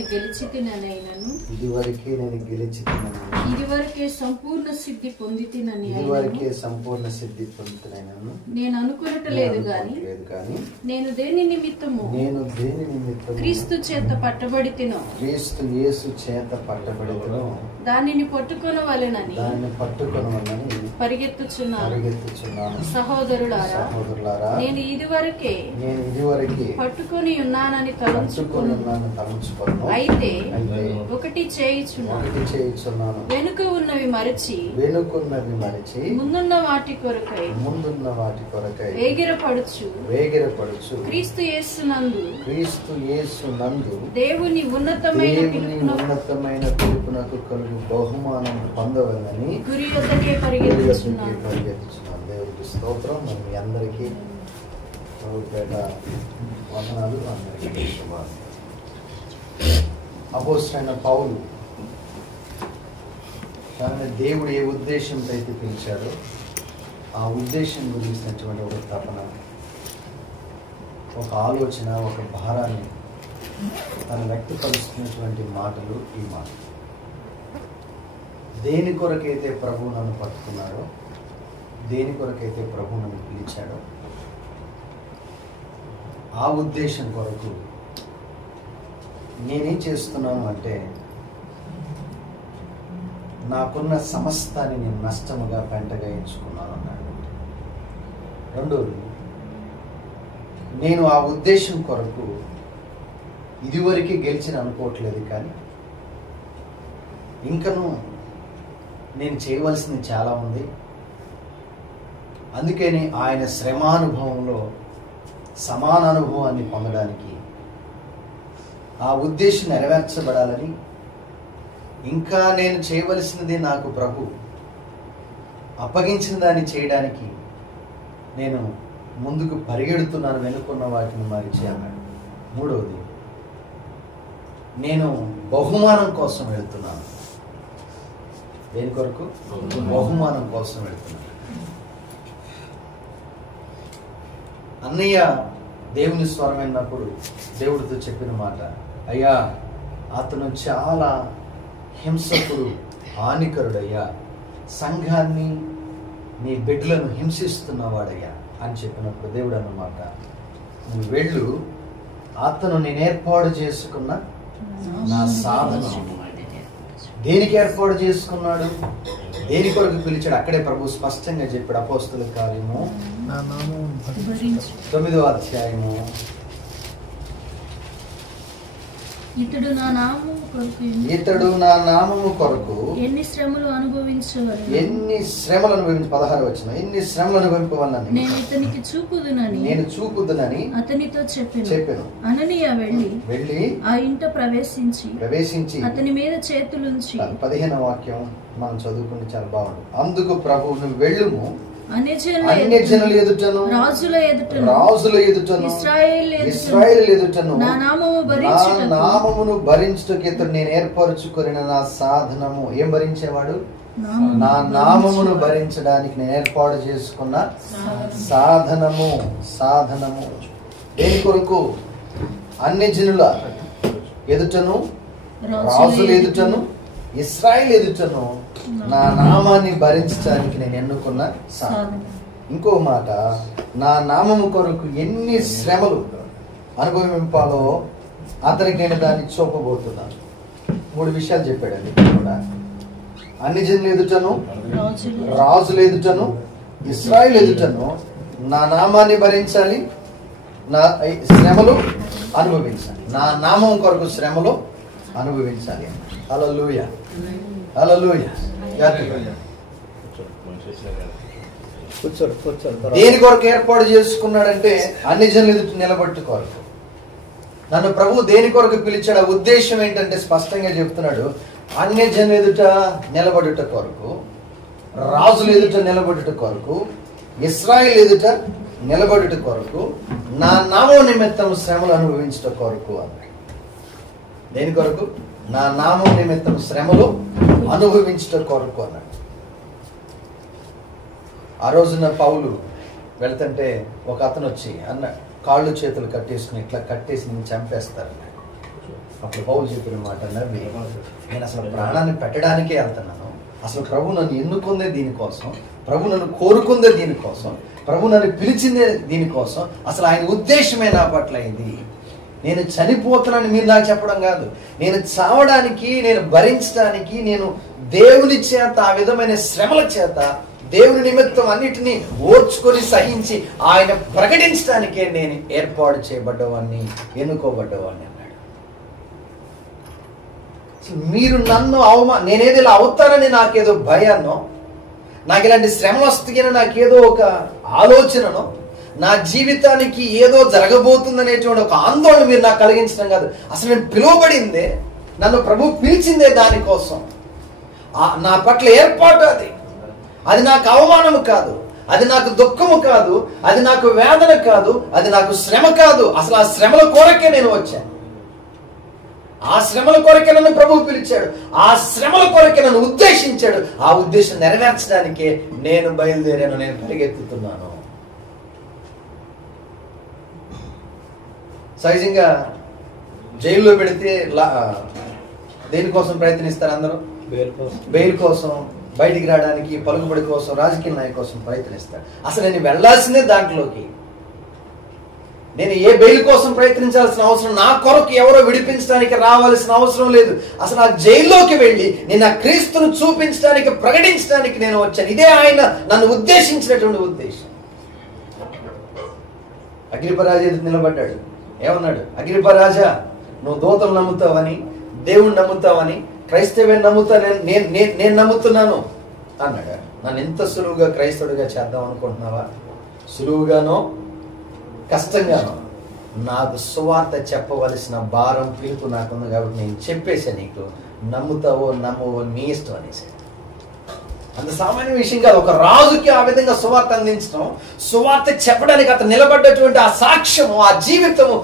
నేను గెలిచితిననైనను, ఇదివరకే నేను గెలిచితినని, ఇదివరకే సంపూర్ణ సిద్ధి పొందితినని, ఇదివరకే సంపూర్ణ సిద్ధి పొందుతున్నాను నేను అనుకొనటలేదు గాని నేను దేని నిమిత్తము క్రీస్తు చేత పట్టబడితినో, క్రీస్తు యేసు చేత పట్టబడితినో దానిని పట్టుకొనవలెనని పరిగెత్తుచున్నాను. సహోదరులారా, నేను ఇదివరకే పట్టుకొని ఉన్నానని తలంచుకొను. అయితే ఒకటి చేయుచున్నాను, వెనుక ఉన్నవి మరచి ముందున్న వాటి కొరకై వేగిరపడుచు క్రీస్తు యేసునందు దేవుని ఉన్నతమైన పిలుపునకు కలుగు బహుమానం పొందవలని గురి యొద్దకే పరిగెత్తుచున్నాను. దేవుడికి స్తోత్రం. మరి మీ అందరికీ వందనాలు. అందరికీ శుభాలు. అపోస్తలుడైన పౌలు కానీ దేవుడు ఏ ఉద్దేశంతో అయితే పిలిచాడో ఆ ఉద్దేశం గురించినటువంటి ఒక తపన, ఒక ఆలోచన, ఒక భారాన్ని తను వ్యక్తపరుస్తున్నటువంటి మాటలు ఈ మాటలు. దేని కొరకైతే ప్రభు నన్ను పట్టుకున్నాడో, దేని కొరకైతే ప్రభు నన్ను పిలిచాడో ఆ ఉద్దేశం కొరకు నేనేం చేస్తున్నాను అంటే, నాకున్న సమస్తాన్ని నేను నష్టముగా పెంటగా ఎంచుకున్నాను అన్నాడు. రెండోది, నేను ఆ ఉద్దేశం కొరకు ఇదివరకే గెలిచిన అనుకోవట్లేదు, కానీ ఇంకను నేను చేయవలసింది చాలా ఉంది. అందుకని ఆయన శ్రమానుభవంలో సమాన అనుభవాన్ని పొందడానికి, ఆ ఉద్దేశం నెరవేర్చబడాలని, ఇంకా నేను చేయవలసినది నాకు ప్రభు అప్పగించిన దాన్ని చేయడానికి నేను ముందుకు పరిగెడుతున్నాను, వెనుకున్న వాటిని మరిచి అన్నాడు. మూడవది, నేను బహుమానం కోసం వెళ్తున్నాను. దేని కొరకు? బహుమానం కోసం వెళ్తున్నాను. అన్నయ్య దేవుని స్వరం విన్నప్పుడు దేవుడితో చెప్పిన మాట, అయ్యా అతను చాలా హింసకుడు, హానికరుడయ్యా, సంఘాన్ని నీ బిడ్డలను హింసిస్తున్నవాడయ్యా అని చెప్పినప్పుడు దేవుడు అన్నమాట, నువ్వు వెళ్ళు, అతను నేను ఏర్పాటు చేసుకున్న నా సాధన. దేనికి ఏర్పాటు చేసుకున్నాడు, దేని కొరకు పిలిచాడు? అక్కడే ప్రభు స్పష్టంగా చెప్పాడు. అపోస్తలుల కార్యము 9వ అధ్యాయము, ఇతడు నా నామము కొరకు ఎన్ని శ్రమలు అనుభవించవలెను, 16వ వచనం, ఎన్ని శ్రమలు అనుభవింపవలెను నేను ఇతనికి చూపుదునని అతనితో చెప్పెను. అననీయ వెళ్ళి ఆ ఇంట ప్రవేశించి అతని మీద చేతులుంచి. 15వ వాక్యం మనం చదువుకుంటే చాలా బాగుంటుంది. అందుకు ప్రభు, నువ్వు వెళ్ళుము, అన్యజనుల ఎదుటను, రాజుల ఎదుటను, ఇశ్రాయేలు ఎదుటను నా నామమును భరించుటకు ఇతడు నేను ఏర్పరచుకొనిన నా సాధనము. ఏం భరించేవాడు? నా నామమును భరించడానికి నేను ఏర్పాటు చేసుకున్న సాధనము. దేని కొరకు? అన్యజనుల ఎదుటను, రాజుల ఎదుటను, ఇశ్రాయేలు ఎదుటను నా నామాన్ని భరించడానికి నేను ఎన్నుకున్న సాధన. ఇంకో మాట, నా నామము కొరకు ఎన్ని శ్రమలు అనుభవింపాలో అతనికి నేను దాన్ని చూపబోతున్నాను. 3 విషయాలు చెప్పాడండి కూడా. అన్ని జనుల ఎదుటను, రాజుల ఎదుటను, ఇశ్రాయేలు ఎదుటను నా నామాన్ని భరించాలి, నా శ్రమలు అనుభవించాలి. నా నామం కొరకు శ్రమలు అనుభవించాలి. హల్లెలూయా, హల్లెలూయా. దేని కొరకు ఏర్పాటు చేసుకున్నాడంటే, అన్ని జనుల ఎదుట నిలబట్టు కొరకు. నన్ను ప్రభు దేని కొరకు పిలిచాడు? ఆ ఉద్దేశం ఏంటంటే స్పష్టంగా చెప్తున్నాడు. అన్య జనుల ఎదుట నిలబడుట కొరకు, రాజుల ఎదుట నిలబడుట కొరకు, ఇశ్రాయేలు ఎదుట నిలబడుట కొరకు, నా నామం నిమిత్తం శ్రమలు అనుభవించుట కొరకు అన్నాడు. దేని కొరకు? నా నామం నిమిత్తం శ్రమలు అనుభవించుట కొరకు అన్నాడు. ఆ రోజున పౌలు వెళ్తుంటే ఒక అతను వచ్చి కాళ్ళు చేతులు కట్టేసుకుని ఇట్లా కట్టేసి నేను చంపేస్తారన్నాడు. అప్పుడు పౌలు చెప్పిన మాట నవ్వి, నేను అసలు ప్రాణాన్ని పెట్టడానికే వెళ్తున్నాను, అసలు ప్రభు నన్ను ఎన్నుకుందే దీనికోసం, ప్రభు నన్ను కోరుకుందే దీనికోసం, ప్రభు నన్ను పిలిచిందే దీనికోసం, అసలు ఆయన ఉద్దేశమే నా పట్ల ఇది. నేను చనిపోతున్నాను మీరు నాకు చెప్పడం కాదు, నేను చావడానికి, నేను భరించడానికి, నేను దేవుని చేత ఆ విధమైన శ్రమల చేత దేవుని నిమిత్తం అన్నిటినీ ఓర్చుకొని సహించి ఆయన ప్రకటించడానికే నేను ఏర్పాటు చేయబడ్డవాడిని, ఎన్నుకోబడ్డవాడిని అన్నాడు. మీరు నన్ను నేనేదో ఇలా అవుతానని నాకేదో భయాన్నో, నాకు ఇలాంటి శ్రమలు వస్తాయని నాకేదో ఒక ఆలోచననో, నా జీవితానికి ఏదో జరగబోతుందనేటువంటి ఒక ఆందోళన మీరు నాకు కలిగించడం కాదు. అసలు నేను పిలువబడిందే, నన్ను ప్రభు పిలిచిందే దానికోసం. నా పట్ల ఏర్పాటు అది నాకు అవమానము కాదు, అది నాకు దుఃఖము కాదు, అది నాకు వేదన కాదు, అది నాకు శ్రమ కాదు. అసలు ఆ శ్రమల కొరకే నేను వచ్చాను. ఆ శ్రమల కొరకే నన్ను ప్రభువు పిలిచాడు, ఆ శ్రమల కొరకే నన్ను ఉద్దేశించాడు. ఆ ఉద్దేశం నెరవేర్చడానికే నేను బయలుదేరాను, నేను పరిగెత్తుతున్నాను. సహజంగా జైల్లో పెడితే దేనికోసం ప్రయత్నిస్తారు అందరూ? బెయిల్ కోసం, బయటికి రావడానికి, పలుకుబడి కోసం, రాజకీయ నాయకుల కోసం ప్రయత్నిస్తారు. అసలు నేను వెళ్లాల్సిందే దాంట్లోకి. నేను ఏ బెయిల్ కోసం ప్రయత్నించాల్సిన అవసరం, నా కొరకు ఎవరో విడిపించడానికి రావాల్సిన అవసరం లేదు. అసలు ఆ జైల్లోకి వెళ్ళి నేను ఆ క్రీస్తును చూపించడానికి, ప్రకటించడానికి నేను వచ్చాను. ఇదే ఆయన నన్ను ఉద్దేశించినటువంటి ఉద్దేశం. అగ్రిపరాజు ఎదురు నిలబడ్డాడు. ఏమన్నాడు? అగ్రిపరాజా, నువ్వు దూతలు నమ్ముతావని, దేవుణ్ణి నమ్ముతావని, క్రైస్తవ్యాన్ని నమ్ముతా, నేను నమ్ముతున్నాను అన్నాడు. నన్ను ఎంత సులువుగా క్రైస్తవుడిగా చేద్దాం అనుకుంటున్నావా? సులువుగానో కష్టంగానో నాకు సువార్త చెప్పవలసిన భారం, పిలుపు నాకుంది కాబట్టి నేను చెప్పేసా, నీకు నమ్ముతావో నమ్మవో నీ ఇష్టం అనేసి. అంత సామాన్య విషయం కాదు. ఒక రాజుకి ఆ విధంగా సువార్త అందించడం, సువార్త చెప్పడానికి అతను నిలబడ్డటువంటి ఆ సాక్ష్యము, ఆ జీవితము,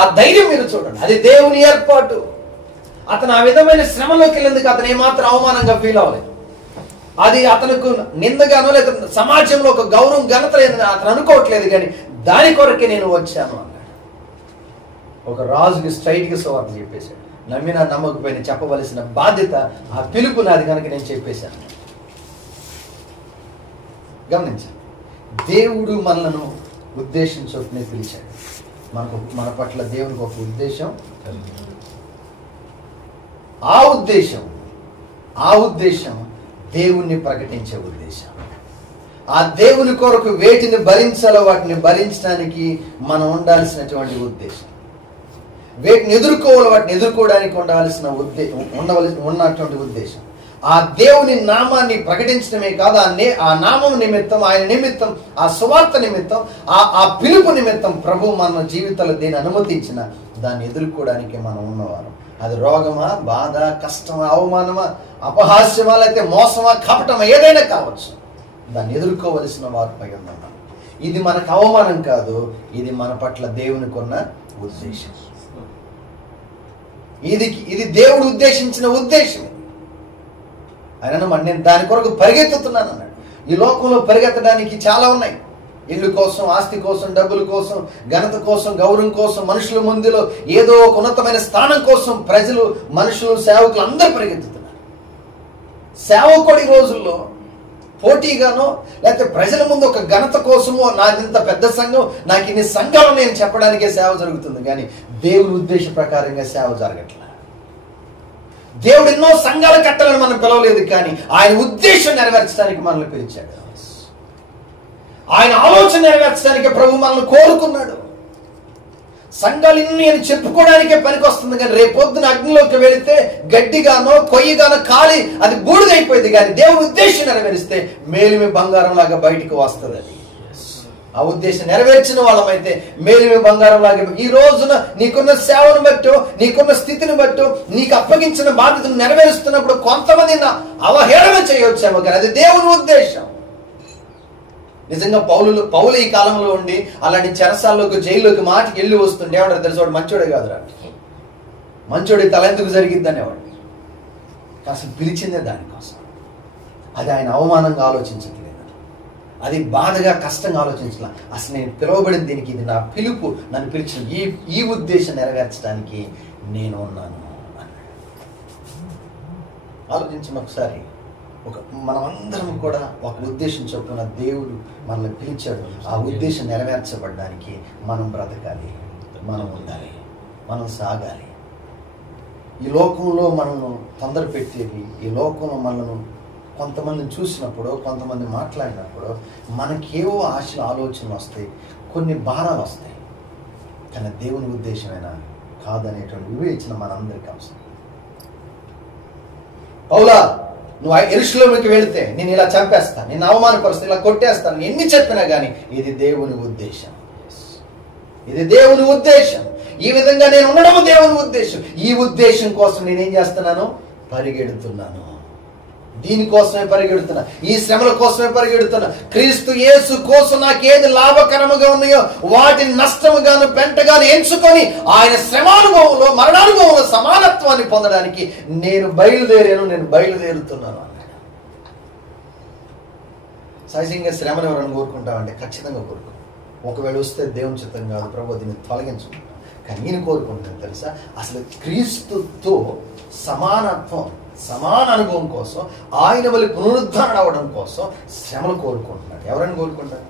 ఆ ధైర్యం మీరు చూడండి. అది దేవుని ఏర్పాటు. అతను ఆ విధమైన శ్రమలోకి వెళ్ళేందుకు అతను ఏమాత్రం అవమానంగా ఫీల్ అవ్వలేదు. అది అతనికి నిందగానో లేదా సమాజంలో ఒక గౌరవం, ఘనత లేదని అతను అనుకోవట్లేదు. కానీ దాని కొరకే నేను వచ్చాను అన్నాడు. ఒక రాజుకి స్ట్రైట్ గా సువార్త చెప్పేశాడు. నమ్మినా నమ్మకపోయినా చెప్పవలసిన బాధ్యత, ఆ పిలుపు నాది కనుక నేను చెప్పేశాను. గమనించండి, దేవుడు మనలను ఉద్దేశించుకునే పిలిచాడు. మన పట్ల దేవునికి ఒక ఉద్దేశం. ఆ ఉద్దేశం దేవుణ్ణి ప్రకటించే ఉద్దేశం. ఆ దేవుని కొరకు వేటిని భరించాలో వాటిని భరించడానికి మనం ఉండాల్సినటువంటి ఉద్దేశం. వేటిని ఎదుర్కోవాలో వాటిని ఎదుర్కోవడానికి ఉన్నటువంటి ఉద్దేశం. ఆ దేవుని నామాన్ని ప్రకటించడమే కాదు, ఆ నామం నిమిత్తం, ఆయన నిమిత్తం, ఆ సువార్త నిమిత్తం, ఆ పిలుపు నిమిత్తం ప్రభు మన జీవితాల్లో దేని అనుమతించిన దాన్ని ఎదుర్కోవడానికి మనం ఉన్నవారు. అది రోగమా, బాధ, కష్టమా, అవమానమా, అపహాస్యమా, లేకపోతే మోసమా, కపటమా, ఏదైనా కావచ్చు, దాన్ని ఎదుర్కోవలసిన వారు పై ఉన్నాం. ఇది మనకు అవమానం కాదు, ఇది మన పట్ల దేవునికి ఉన్న ఉద్దేశం. ఇది దేవుడు ఉద్దేశించిన ఉద్దేశం. ఆయన నేను దాని కొరకు పరిగెత్తుతున్నాను అన్నాడు. ఈ లోకంలో పరిగెత్తడానికి చాలా ఉన్నాయి. ఇల్లు కోసం, ఆస్తి కోసం, డబ్బుల కోసం, ఘనత కోసం, గౌరవం కోసం, మనుషుల ముందులో ఏదో ఒక ఉన్నతమైన స్థానం కోసం ప్రజలు, మనుషులు, సేవకులు అందరూ పరిగెత్తుతున్నారు. సేవకుడి రోజుల్లో పోటీగానో లేకపోతే ప్రజల ముందు ఒక ఘనత కోసమో, నాది ఇంత పెద్ద సంఘం, నాకు ఇన్ని సంఘాలు నేను చెప్పడానికే సేవ జరుగుతుంది. కానీ దేవుని ఉద్దేశ ప్రకారంగా సేవ జరగట్లేదు. దేవుడు ఎన్నో సంఘాలు కట్టాలని మనం పిలవలేదు, కానీ ఆయన ఉద్దేశం నెరవేర్చడానికి మనల్ని పిలిచాడు. ఆయన ఆలోచన నెరవేర్చడానికి ప్రభు మనల్ని కోరుకున్నాడు. సంఘాలు ఇన్ని అని చెప్పుకోవడానికే పనికి వస్తుంది, కానీ రేపొద్దున అగ్నిలోకి వెళితే గడ్డిగానో కొయ్యగానో కాలి అది బూడిదైపోయింది. కానీ దేవుని ఉద్దేశం నెరవేరిస్తే మేలిమి బంగారం లాగా బయటికి వస్తుంది. అది ఆ ఉద్దేశం నెరవేర్చిన వాళ్ళమైతే మేలిమి బంగారం లాగా ఈ రోజున నీకున్న సేవను బట్టో, నీకున్న స్థితిని బట్టో, నీకు అప్పగించిన బాధ్యతను నెరవేరుస్తున్నప్పుడు కొంతమంది అవహేళన చేయవచ్చేమో, కానీ అది దేవుని ఉద్దేశం. నిజంగా పౌలు ఈ కాలంలో ఉండి అలాంటి చెరసాల్లోకి, జైల్లోకి మాటికి వెళ్ళి వస్తుండే ఏమంటారు తెలుసు, వాడు మంచోడే కాదురా, మంచోడి తల ఎందుకు జరిగిద్దని వాడిని అసలు పిలిచిందే దానికోసం. అది ఆయన అవమానంగా ఆలోచించట్లేదు, అది బాధగా, కష్టంగా ఆలోచించలే. అసలు నేను పిలువబడిన దీనికి, ఇది నా పిలుపు, నన్ను పిలిచిన ఈ ఉద్దేశం నెరవేర్చడానికి నేను ఉన్నాను అన్నాడు. ఆలోచించిన ఒకసారి, మనమందరం కూడా ఒక ఉద్దేశం చొప్పున దేవుడు మనల్ని పిలిచాడు. ఆ ఉద్దేశం నెరవేర్చబడడానికి మనం బ్రతకాలి, మనం ఉండాలి, మనం సాగాలి. ఈ లోకంలో మనల్ని తొందర పెట్టేది, ఈ లోకంలో మనల్ని కొంతమందిని చూసినప్పుడు, కొంతమంది మాట్లాడినప్పుడు మనకేవో ఆశలు, ఆలోచనలు వస్తాయి, కొన్ని భారాలు వస్తాయి. కానీ దేవుని ఉద్దేశమైనా కాదనేటువంటి వివేచన మనందరికీ అవసరం. పౌలా, నువ్వు యెరూషలేముకి వెళితే నేను ఇలా చంపేస్తాను, నేను అవమానపరుస్తాను, ఇలా కొట్టేస్తాను, ఎన్ని చెప్పినా కానీ ఇది దేవుని ఉద్దేశం. ఇది దేవుని ఉద్దేశం. ఈ విధంగా నేను ఉండడం దేవుని ఉద్దేశం. ఈ ఉద్దేశం కోసం నేనేం చేస్తున్నాను? పరిగెడుతున్నాను. దీనికోసమే పరిగెడుతున్నా, ఈ శ్రమల కోసమే పరిగెడుతున్నా. క్రీస్తు యేసు కోసం నాకు ఏది లాభకరముగా ఉన్నాయో వాటిని నష్టముగాను పెంటగాను ఎంచుకొని ఆయన శ్రమానుభవంలో, మరణానుభవంలో సమానత్వాన్ని పొందడానికి నేను బయలుదేరుతున్నాను అన్నాడు. సహజంగా శ్రమను ఎవరైనా కోరుకుంటామంటే ఖచ్చితంగా కోరుకో. ఒకవేళ వస్తే దేవుని చిత్తం కాదు, ప్రభు దీన్ని తొలగించుకుంటాం. కానీ నేను కోరుకుంటాను తెలుసా, అసలు క్రీస్తుతో సమానత్వం, సమాన అనుభవం కోసం, ఆయన వల్ల పునరుద్ధరణ అవ్వడం కోసం శ్రమలు కోరుకుంటున్నాడు. ఎవరైనా కోరుకుంటారు?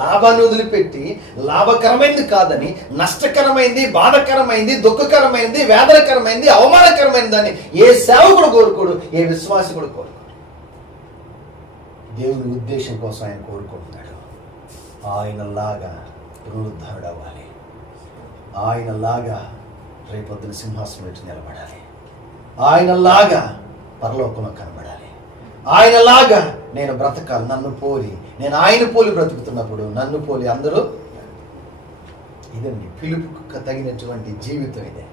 లాభాన్ని వదిలిపెట్టి లాభకరమైంది కాదని నష్టకరమైంది, బాధకరమైంది, దుఃఖకరమైంది, వేదనకరమైంది, అవమానకరమైంది దాన్ని ఏ సేవకుడు కోరుకోడు, ఏ విశ్వాసకుడు కోరుకోడు. దేవుని ఉద్దేశం కోసం ఆయన కోరుకుంటున్నాడు. ఆయనలాగా పునరుద్ధరణ అవ్వాలి, ఆయనలాగా రేపొద్దున సింహాసనం పెట్టి నిలబడాలి, ఆయనలాగా పరలోకంలో కనబడాలి, ఆయనలాగా నేను బ్రతకాలి. నన్ను పోలి, నేను ఆయన పోలి బ్రతుకుతున్నప్పుడు నన్ను పోలి అందరూ. ఇదండి పిలుపుకు తగినటువంటి జీవితం. ఇదే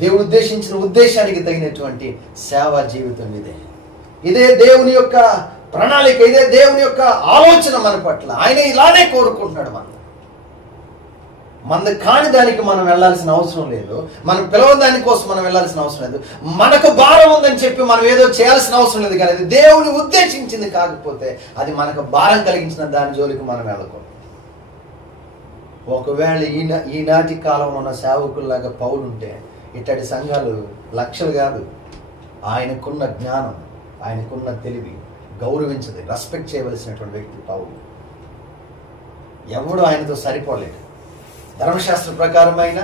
దేవుడు ఉద్దేశించిన ఉద్దేశానికి తగినటువంటి సేవా జీవితం. ఇదే దేవుని యొక్క ప్రణాళిక, ఇదే దేవుని యొక్క ఆలోచన మన పట్ల. ఆయన ఇలానే కోరుకుంటున్నాడు. మన కాని దానికి మనం వెళ్లాల్సిన అవసరం లేదు, మనం పిలవని దానికోసం మనం వెళ్లాల్సిన అవసరం లేదు, మనకు భారం ఉందని చెప్పి మనం ఏదో చేయాల్సిన అవసరం లేదు. కానీ అది దేవుని ఉద్దేశించింది కాకపోతే అది మనకు భారం కలిగించిన దాని జోలికి మనం వెళ్ళకూడదు. ఒకవేళ ఈనాటి కాలంలో ఉన్న సేవకుల్లాగా పౌలు ఉంటే ఇట్టడి సంఘాలు లక్షలు కాదు. ఆయనకున్న జ్ఞానం, ఆయనకున్న తెలివి గౌరవించదు, రెస్పెక్ట్ చేయవలసినటువంటి వ్యక్తి పౌలు. ఎవడు ఆయనతో సరిపోలేదు. ధర్మశాస్త్ర ప్రకారమైన,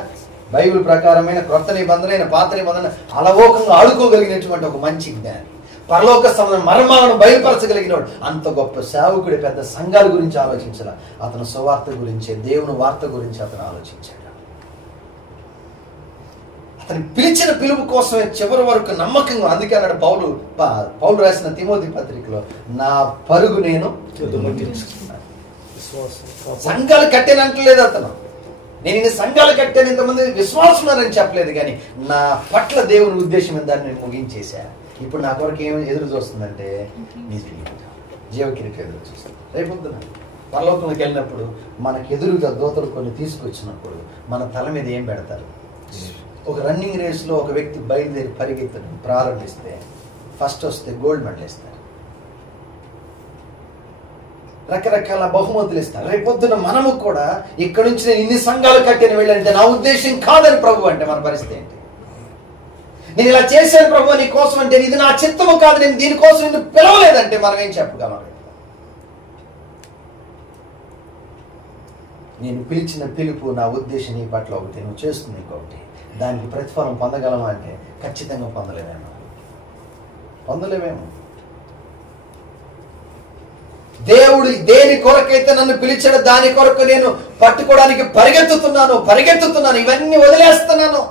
బైబిల్ ప్రకారమైన, క్రొత్త నిబంధన, పాత నిబంధన అలవోకంగా ఆడుకోగలిగినటువంటి ఒక మంచి జ్ఞాని, పరలోక సంబంధ మర్మాలను బయలుపరచగలిగినవాడు. అంత గొప్ప సేవకుడి పెద్ద సంఘాల గురించి ఆలోచించాల, అతను సువార్త గురించే, దేవుని వార్త గురించి అతను ఆలోచించాడు. అతను పిలిచిన పిలుపు కోసమే చివరి వరకు నమ్మకంగా, అందుకే అన్నాడు పౌలు రాసిన తిమోతి పత్రికలో, నా పరుగు నేను సంఘాలు కట్టేనంటలేదు అతను. నేను ఇన్ని సంఘాలు కట్టాను, ఇంతమంది విశ్వాసున్నారని చెప్పలేదు. కానీ నా పట్ల దేవుని ఉద్దేశం దాన్ని నేను ముగించేశా. ఇప్పుడు నా కొరకు ఏమి ఎదురు చూస్తుందంటే జీవకిరీటం ఎదురు చూస్తుంది. రేపొద్దున పరలోకంలోకి వెళ్ళినప్పుడు మనకు ఎదురుగా దూతలు కొన్ని తీసుకొచ్చినప్పుడు మన తల మీద ఏం పెడతారు? ఒక రన్నింగ్ రేస్లో ఒక వ్యక్తి బయలుదేరి పరిగెత్తడం ప్రారంభిస్తే ఫస్ట్ వస్తే గోల్డ్ మెడల్ ఇస్తారు, రకరకాల బహుమతులు ఇస్తారు. రేపొద్దున మనము కూడా ఇక్కడ నుంచి నేను ఇన్ని సంఘాలు కట్టిన వెళ్ళంటే నా ఉద్దేశం కాదని ప్రభు అంటే మన పరిస్థితి ఏంటి? నేను ఇలా చేశాను ప్రభు నీ కోసం అంటే ఇది నా చిత్తము కాదు, నేను దీనికోసం నిన్ను పిలవలేదంటే మనం ఏం చెప్పగలం? నేను పిలిచిన పిలుపు, నా ఉద్దేశం నీ పట్ల ఒకటి, నువ్వు చేస్తుంది ఇంకొకటి. దానికి ప్రతిఫలం పొందగలమా అంటే ఖచ్చితంగా పొందలేమేమో. దేవుడు దేని కొరకైతే నన్ను పిలిచాడు దాని కొరకు నేను పట్టుకోవడానికి పరిగెత్తుతున్నాను. ఇవన్నీ వదిలేస్తున్నాను.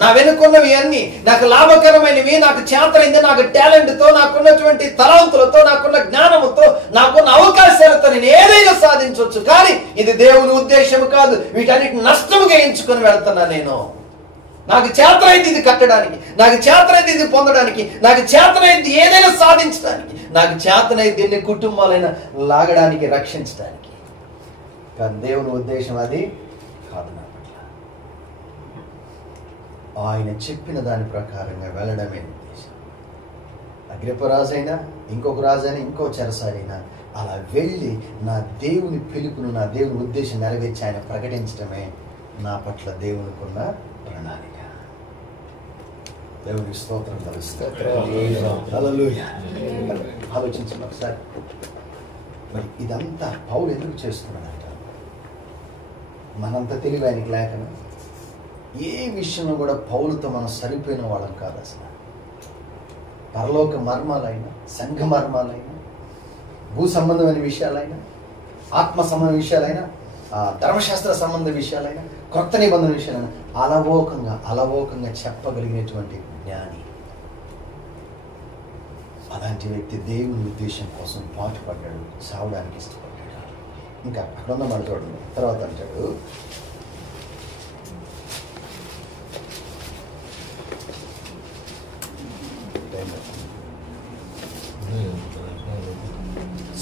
నా వెనుకున్నవి అన్ని నాకు లాభకరమైనవి, నాకు చేతనైంది, నాకు టాలెంట్తో, నాకున్నటువంటి తలాంతులతో, నాకున్న జ్ఞానముతో, నాకున్న అవకాశాలతో నేను ఏదైనా సాధించవచ్చు. కానీ ఇది దేవుని ఉద్దేశం కాదు. వీటన్నిటి నష్టముగా ఎంచుకొని వెళ్తున్నా. నేను నాకు చేతనైంది ఇది కట్టడానికి, నాకు చేతనైంది ఇది పొందడానికి, నాకు చేతనైంది ఏదైనా సాధించడానికి, నాకు చేతనైంది ఎన్ని కుటుంబాలైనా లాగడానికి, రక్షించడానికి. కానీ దేవుని ఉద్దేశం అది కాదు. నా పట్ల ఆయన చెప్పిన దాని ప్రకారంగా వెళ్ళడమే ఉద్దేశం. అగ్రిప్ప రాజైనా, ఇంకొక రాజైనా, ఇంకో చెరసారైనా అలా వెళ్ళి నా దేవుని పిలుపును, నా దేవుని ఉద్దేశం నెరవేర్చి ఆయన ప్రకటించడమే నా పట్ల దేవునికున్న ప్రణాళిక. దేవునికి స్తోత్రం కలుగుతారు. ఆలోచించండి ఒకసారి. మరి ఇదంతా పౌలు ఎందుకు చేస్తున్నాడంట? మనంత తెలివి ఆయనకి లేకనా? ఏ విషయంలో కూడా పౌలుతో మనం సరిపోయిన వాళ్ళం కాదు అసలు. పరలోక మర్మాలైనా, సంఘ మర్మాలైనా, భూ సంబంధమైన విషయాలైనా, ఆత్మ సంబంధ విషయాలైనా, ధర్మశాస్త్ర సంబంధ విషయాలైనా, కొత్త నిబంధన విషయాలైనా అలవోకంగా చెప్పగలిగినటువంటి జ్ఞాని. అలాంటి వ్యక్తి దేవుని ఉద్దేశం కోసం పాటుపడ్డాడు, సావడానికి ఇష్టపడ్డాడు. ఇంకా అక్కడ ఉన్న మాట చూడండి. తర్వాత అంటాడు,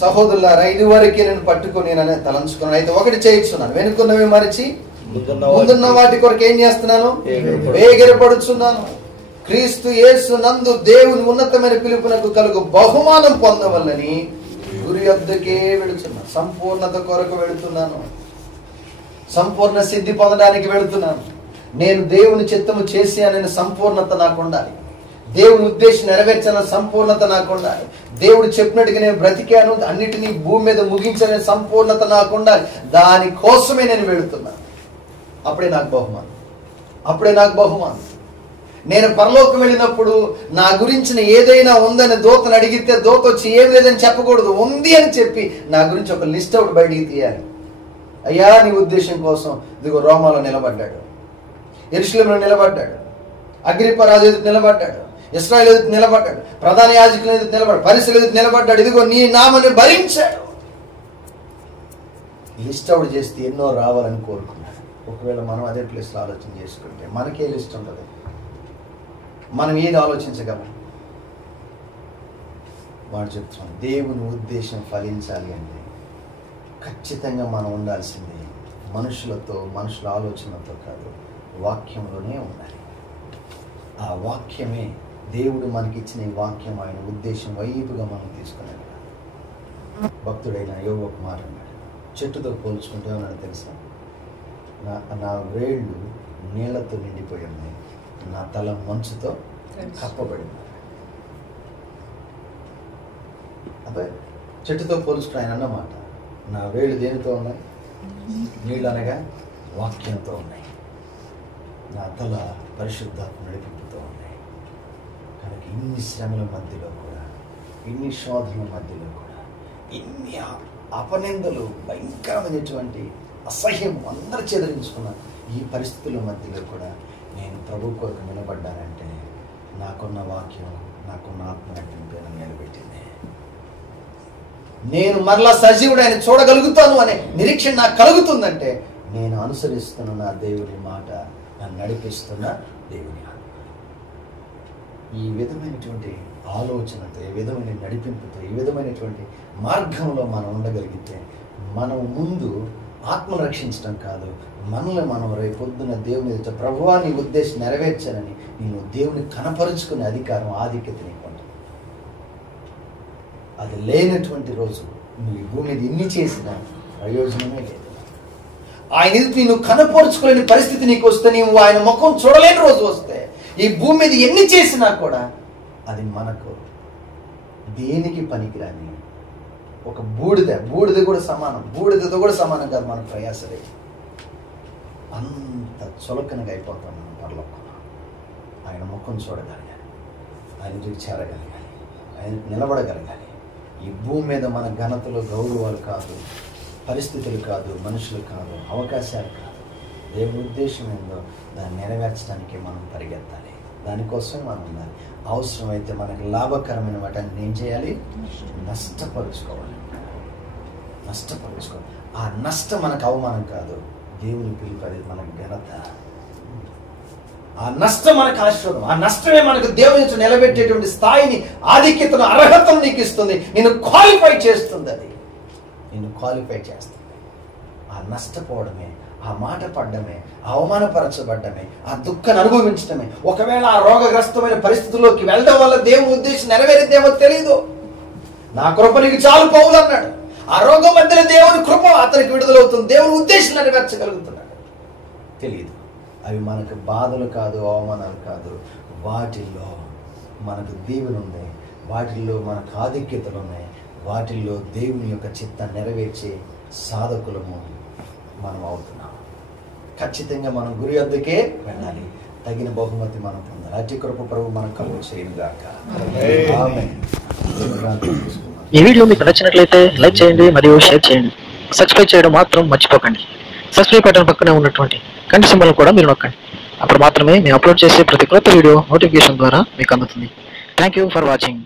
సహోదరులారా, ఇదివరకే నేను పట్టుకొని నేను తలంచుకున్నాను, అయితే ఒకటి చేయించున్నాను, వెనుకున్నవి మరిచి ముందున్న వాటి కొరకు ఏం చేస్తున్నాను? వేగిరపడుచున్నాను. క్రీస్తు యేసు నందు దేవుని ఉన్నతమైన పిలుపునకు కలుగు బహుమానం పొందవల్లని గురి వద్దకే వెళుతున్నాను. సంపూర్ణత కొరకు వెళుతున్నాను, సంపూర్ణ సిద్ధి పొందడానికి వెళుతున్నాను. నేను దేవుని చిత్తము చేసి అనే సంపూర్ణత నాకు ఉండాలి. దేవుని ఉద్దేశం నెరవేర్చిన సంపూర్ణత నాకు ఉండాలి. దేవుడు చెప్పినట్టుగా నేను బ్రతికాను, అన్నిటినీ భూమి మీద ముగించనే సంపూర్ణత నాకు ఉండాలి. దానికోసమే నేను వెళుతున్నాను. అప్పుడే నాకు బహుమానం. నేను పరలోకం వెళ్ళినప్పుడు నా గురించిన ఏదైనా ఉందని దూతను అడిగితే దూత వచ్చి ఏం లేదని చెప్పకూడదు, ఉంది అని చెప్పి నా గురించి ఒక లిస్ట్ ఒకటి బయటికి తీయాలి. అయ్యా, నీ ఉద్దేశం కోసం ఇదిగో రోమాలో నిలబడ్డాడు, యెరూషలేములో నిలబడ్డాడు, అగ్రిప్ప రాజు ఎదుటి నిలబడ్డాడు, ఇశ్రాయేలు ఎదుటి నిలబడ్డాడు, ప్రధాన యాజకుల ఎదుటి నిలబడ్డాడు, పరిసయుల ఎదుటి నిలబడ్డాడు. ఇదిగో నీ నామని భరించాడు. లిస్ట్ అవుట్ చేస్తే ఎన్నో రావాలని కోరుకున్నాడు. ఒకవేళ మనం అదే ప్లేస్లో ఆలోచన చేసుకుంటే మనకే లిస్ట్ ఉంటుంది. మనం ఏది ఆలోచించగలం? వాడు చెప్తున్నాం, దేవుని ఉద్దేశం ఫలించాలి అంటే ఖచ్చితంగా మనం ఉండాల్సింది మనుషుల ఆలోచనతో కాదు, వాక్యంలోనే ఉండాలి. ఆ వాక్యమే దేవుడు మనకిచ్చిన ఈ వాక్యం ఆయన ఉద్దేశం వైపుగా మనం తీసుకున్నాడు. భక్తుడైన యోబు ఒక మాట అన్నాడు, చెట్టుతో పోల్చుకుంటే ఏమన్నాడు తెలుసా? నా వేళ్ళు నీళ్లతో నిండిపోయి ఉన్నాయి, నా తల మంచుతో కప్పబడింది. అబ్బాయి, చెట్టుతో పోల్చుకుని ఆయన అన్నమాట, నా వేళ్ళు దేనితో ఉన్నాయి? నీళ్ళు అనగా వాక్యంతో ఉన్నాయి. నా తల పరిశుద్ధాత్మ నడిపింపుతో ఉన్నాయి. కనుక ఇన్ని శ్రమల మధ్యలో కూడా, ఇన్ని శోధనల మధ్యలో కూడా, ఇన్ని అపనిందలు, భయంకరమైనటువంటి అసహ్యం అందరూ చెదరించుకున్న ఈ పరిస్థితుల మధ్యలో కూడా నేను ప్రభు కొరకు నిలబడ్డానంటే నాకున్న వాక్యం, నాకున్న ఆత్మ నడిపింపే నన్ను నిలబెట్టింది. నేను మరలా సజీవుడు ఆయన చూడగలుగుతాను అనే నిరీక్షణ నాకు కలుగుతుందంటే నేను అనుసరిస్తున్న నా దేవుని మాట, నన్ను నడిపిస్తున్న దేవుని ఈ విధమైనటువంటి ఆలోచనతో, ఈ విధమైన నడిపింపుతో, ఈ విధమైనటువంటి మార్గంలో మనం ఉండగలిగితే మనం ముందు ఆత్మను రక్షించడం కాదు, మనల్ని మనం రేపొద్దున దేవుని ఎదుట ప్రభువా నీ ఉద్దేశం నెరవేర్చానని నేను దేవుని కనపరుచుకునే అధికారం, ఆధిక్యత నీకు ఉంటుంది. అది లేనటువంటి రోజు నువ్వు ఈ భూమి మీద ఎన్ని చేసినా ప్రయోజనమే లేదు. ఆయన ఎదుటి నువ్వు కనపరుచుకోలేని పరిస్థితి నీకు వస్తే, నీవు ఆయన ముఖం చూడలేని రోజు వస్తే, ఈ భూమి మీద ఎన్ని చేసినా కూడా అది మనకు దేనికి పనికిరాని ఒక బూడిద కూడా సమానం, బూడిదతో కూడా సమానం కాదు మన ప్రయాసలే. అంత చులకనగా అయిపోతాం మనం పరలోకంలో. ఆయన ముఖం చూడగలగాలి, ఆయన చూసి చేరగలగాలి, ఆయన నిలబడగలగాలి. ఈ భూమి మీద మన ఘనతలు, గౌరవాలు కాదు, పరిస్థితులు కాదు, మనుషులు కాదు, అవకాశాలు కాదు. దేవుని ఉద్దేశం ఏందో దాన్ని నెరవేర్చడానికి మనం పరిగెత్తాలి. దానికోసం మనం ఉండాలి. అవసరమైతే మనకు లాభకరమైన వాటిని ఏం చేయాలి? నష్టపరుచుకోవాలి. ఆ నష్టం మనకు అవమానం కాదు, దేవుని పిలుపు, అది మనకు ఘనత. ఆ నష్టం మనకు ఆశీర్వాదం. ఆ నష్టమే మనకు దేవుని నిలబెట్టేటువంటి స్థాయిని, ఆధిక్యతను, అర్హతను నీకు ఇస్తుంది. నిన్ను క్వాలిఫై చేస్తుంది. అది నిన్ను క్వాలిఫై చేస్తుంది. ఆ నష్టపోవడమే, ఆ మాట పడ్డమే, అవమానపరచబడ్డమే, ఆ దుఃఖాన్ని అనుభవించడమే, ఒకవేళ ఆ రోగగ్రస్తమైన పరిస్థితుల్లోకి వెళ్ళడం వల్ల దేవుని ఉద్దేశం నెరవేరిద్దేమో తెలియదు. నా కృప నీకు చాలు పౌలు అన్నాడు. ఆ రోగం మధ్యలో దేవుని కృప అతనికి విడుదలవుతుంది. దేవుని ఉద్దేశం నెరవేర్చగలుగుతున్నాడు. తెలియదు. అవి మనకు బాధలు కాదు, అవమానాలు కాదు. వాటిల్లో మనకు దీవెన ఉంది, వాటిల్లో మనకు ఆధిక్యతలు ఉన్నాయి, వాటిల్లో దేవుని యొక్క చిత్తాన్ని నెరవేర్చే సాధకులము మనం అవుతున్నాం. ఖచ్చితంగా మనం గురి వద్దకే వెళ్ళాలి, తగిన బహుమతి మనం పొందాలి. అతి కృప ప్రభు మనకు కలుగు చేయనుగాక. ఆమేన్. ఈ వీడియో మీకు నచ్చినట్లయితే లైక్ చేయండి మరియు షేర్ చేయండి. సబ్స్క్రైబ్ చేయడం మాత్రం మర్చిపోకండి. సబ్స్క్రైబ్ బటన్ పక్కనే ఉన్నటువంటి గంట సింబల్ కూడా మీరు నొక్కండి. అప్పుడు మాత్రమే మేము అప్లోడ్ చేసే ప్రతి కొత్త వీడియో నోటిఫికేషన్ ద్వారా మీకు అందుతుంది. Thank you for watching.